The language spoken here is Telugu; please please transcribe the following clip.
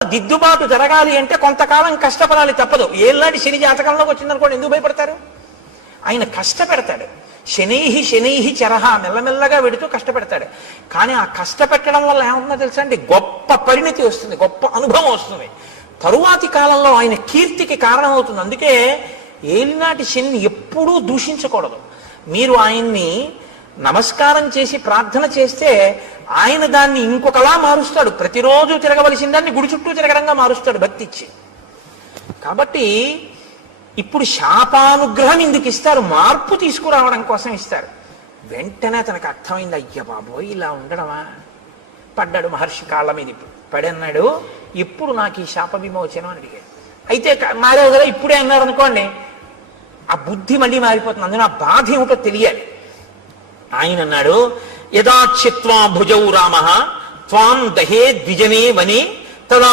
దిద్దుబాటు జరగాలి అంటే కొంతకాలం కష్టపడాలి, తప్పదు. ఏళ్ళనాటి శని జాతకంలోకి వచ్చిందనుకోండి, ఎందుకు భయపడతారు? ఆయన కష్టపెడతాడు. శనైహి శనైహి చరహ, మెల్లమెల్లగా వెడుతూ కష్టపెడతాడు. కానీ ఆ కష్టపెట్టడం వల్ల ఏమవుతుందో తెలుసా అండి, గొప్ప పరిణతి వస్తుంది, గొప్ప అనుభవం వస్తుంది. తరువాతి కాలంలో ఆయన కీర్తికి కారణమవుతుంది. అందుకే ఏలినాటి శని ఎప్పుడూ దూషించకూడదు. మీరు ఆయన్ని నమస్కారం చేసి ప్రార్థన చేస్తే ఆయన దాన్ని ఇంకొకలా మారుస్తాడు. ప్రతిరోజు తిరగవలసిన దాన్ని గుడి చుట్టూ తిరగడంగా మారుస్తాడు భక్తి ఇచ్చి. కాబట్టి ఇప్పుడు శాపానుగ్రహం ఎందుకు ఇస్తారు? మార్పు తీసుకురావడం కోసం ఇస్తారు. వెంటనే తనకు అర్థమైంది, అయ్య బాబోయ్ ఇలా ఉండడమా. పడ్డాడు మహర్షి కాళ్ళ మీద. ఇప్పుడు పడన్నాడు, ఇప్పుడు నాకు ఈ శాప విమోచనం అని అడిగాడు. అయితే మారేవు కదా, ఇప్పుడే అన్నారు అనుకోండి, ఆ బుద్ధి మళ్ళీ మారిపోతుంది. అందులో ఆ బాధ ఏమిటో తెలియాలి. ఆయన అన్నాడు, యదాచిత్వా భుజౌ రామ త్వాం దహే ద్విజనే వనే తదా